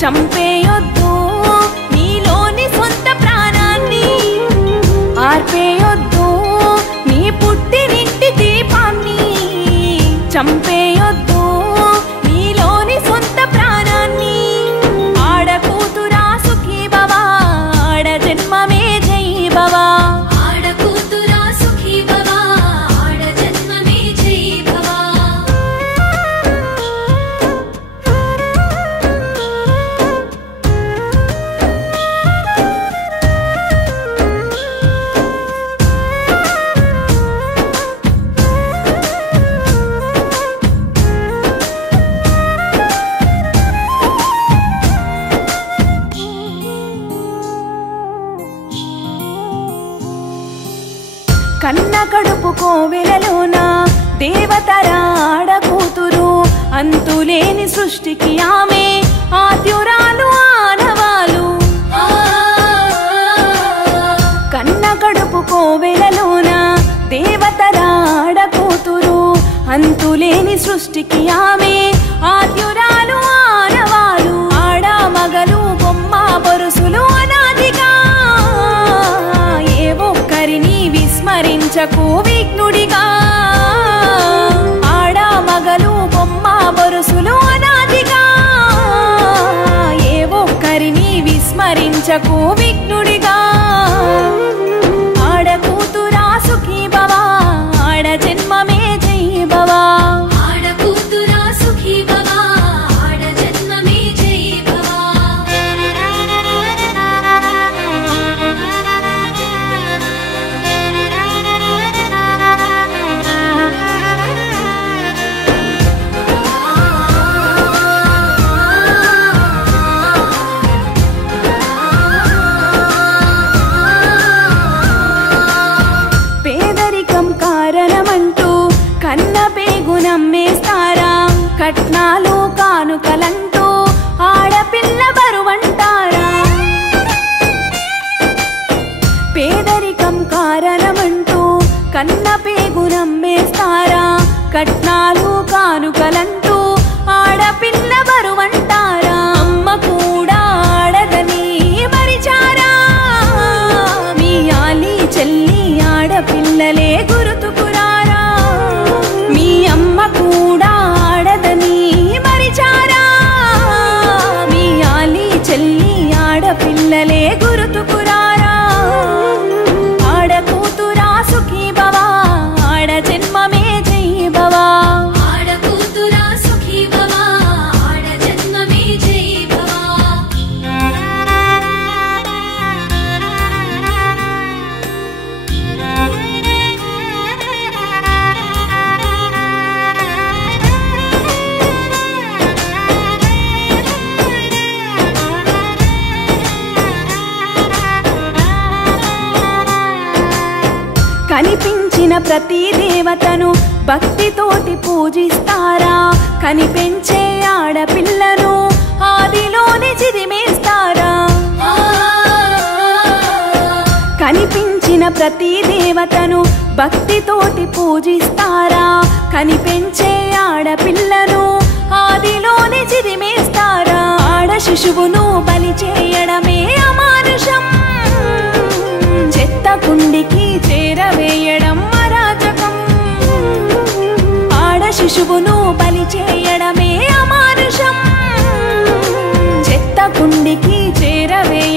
చంపేయొద్దు నీలోని సొంత ప్రాణాన్ని, ఆర్పేయొద్దు నీ పుట్టినింటి దీపాన్ని, చంపేయొద్దు నీలోని సొంత ప్రాణాన్ని. ఆడకూతురా సుఖీ భవ, ఆడ జన్మమే జై భవ. ఆడకూతురా సుఖీ భవ, ఆడ జన్మమే జై భవ. కన్న కడుపు కోవెలలోన దేవతరా ఆడకూతురు, అంతులేని సృష్టికి ఆమె ఆద్యురాలు ఆనవాలు. కన్న కడుపు కోవెలలోన దేవతరా ఆడకూతురు, అంతులేని సృష్టికి ఆమె ఆద్యురాలు ఆనవాలు. ఆడ మగలు బొమ్మ బొరుసులు అనాదిగా ఏ ఒక్కరిని విస్మరించకు విఘ్నుడిగా. ఆడ మగలు బొమ్మ బొరుసులు అనాదిగా ఏ ఒక్కరిని విస్మరించకు విఘ్నుడిగా. ఆడకూతురా సుఖీ భవ, ఆడ జన్మమే జై భవ. ఆడకూతురా సుఖీ భవ, ఆడ జన్మమే జై భవ. పేదరికం కారణమంటూ కన్న పేగు నమ్మేస్తారా, కట్నాలు కానుకలంటూ ఆడపిల్ల బరువంటారా. పేదరికం కారణమంటూ కన్న పేగు నమ్మేస్తారా, కట్నాలు కానుకలంటూ ఆడపిల్ల బరువంటారా. అమ్మ కూడా ఆడదని మరిచారా, మీ ఆలి చెల్లి ఆడపిల్లలే గుర్తుకురారా. మీ అమ్మ కూడా ఆడదని మరిచారా, మీ ఆలి చెల్లి ఆడపిల్లలే గుర్తుకురారా. ఆడకూతురా సుఖీ భవ, ఆడ జన్మమే జై భవ. ఆడకూతురా సుఖీ భవ, ఆడ జన్మమే జై భవ. కనిపించిన ప్రతి దేవతను భక్తితోటి పూజిస్తారా, కనిపించే ఆడపిల్లను ఆదిలోనే చిదిమేస్తారా. కనిపించిన ప్రతి దేవతను భక్తితోటి పూజిస్తారా, కనిపించే ఆడపిల్లను ఆదిలోనే చిదిమేస్తారా. ఆడ శిశువును బలి చేయడమే అమానుషం, చెత్త కుండికి చేరవేయడం అరాచకం. ఆడ శిశువును బలి చేయడమే అమానుషం, చెత్త కుండికి చేరవేయడం